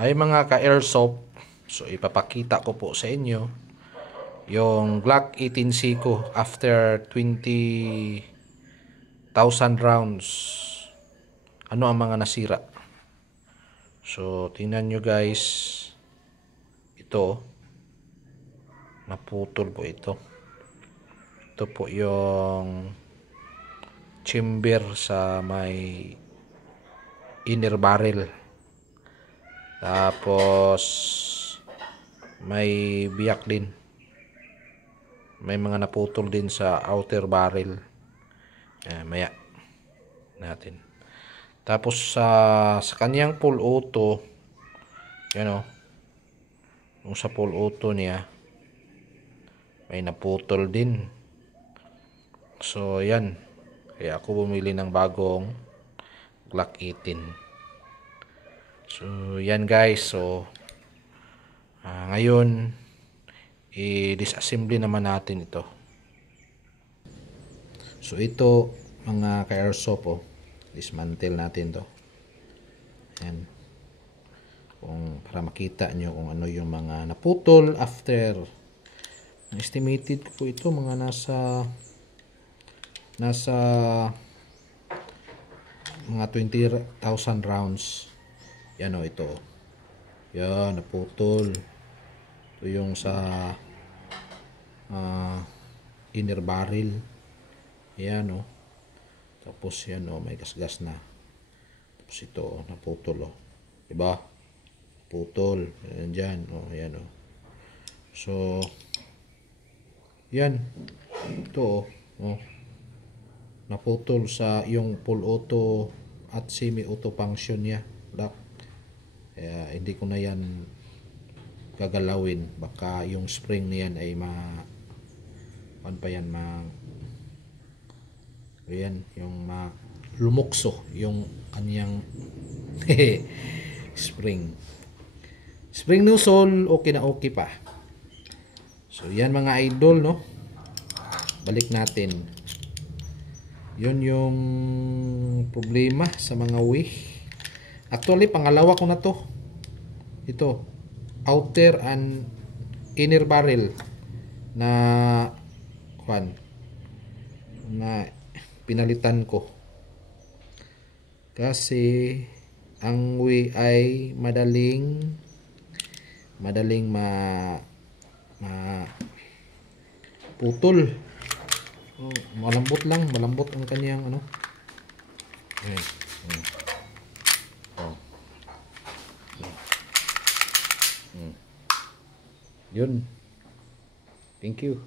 Ay mga ka-airsoft, so ipapakita ko po sa inyo yung Glock 18C ko after 20,000 rounds. Ano ang mga nasira? So tingnan nyo guys, ito naputol po ito. Ito po yung chamber sa may inner barrel. Tapos may biyak din. May mga naputol din sa outer barrel. Maya natin. Tapos sa kanyang full auto, yan o. Yung sa full auto niya, may naputol din. So yan. Kaya ako bumili ng bagong Glock 18. So yan guys. So ngayon i-disassembly naman natin ito. So ito mga ka-airsoft, dismantle natin to. Yan. Para makita nyo kung ano yung mga naputol after. Estimated ko po ito mga nasa mga 20,000 rounds. Yan o, ito. Yan, naputol. Ito yung sa inner barrel. Yan o. Tapos yan o, may gasgas na. Tapos ito o, naputol o. Diba? Putol. Yan dyan o, yan o. So, yan. Ito o. Naputol sa yung full auto at semi-auto function niya. Kaya hindi ko na yan gagalawin. Baka yung spring niyan ay yan, yung lumukso yung kanyang spring nozzle. Okay na okay pa. So yan mga idol, no, balik natin. Yun yung problema sa mga wheel. Actually pangalawa ko na to. Ito outer and inner barrel na pinalitan ko kasi ang wheel ay madaling putol. Malambot ang kanyang ano. Yun. Thank you.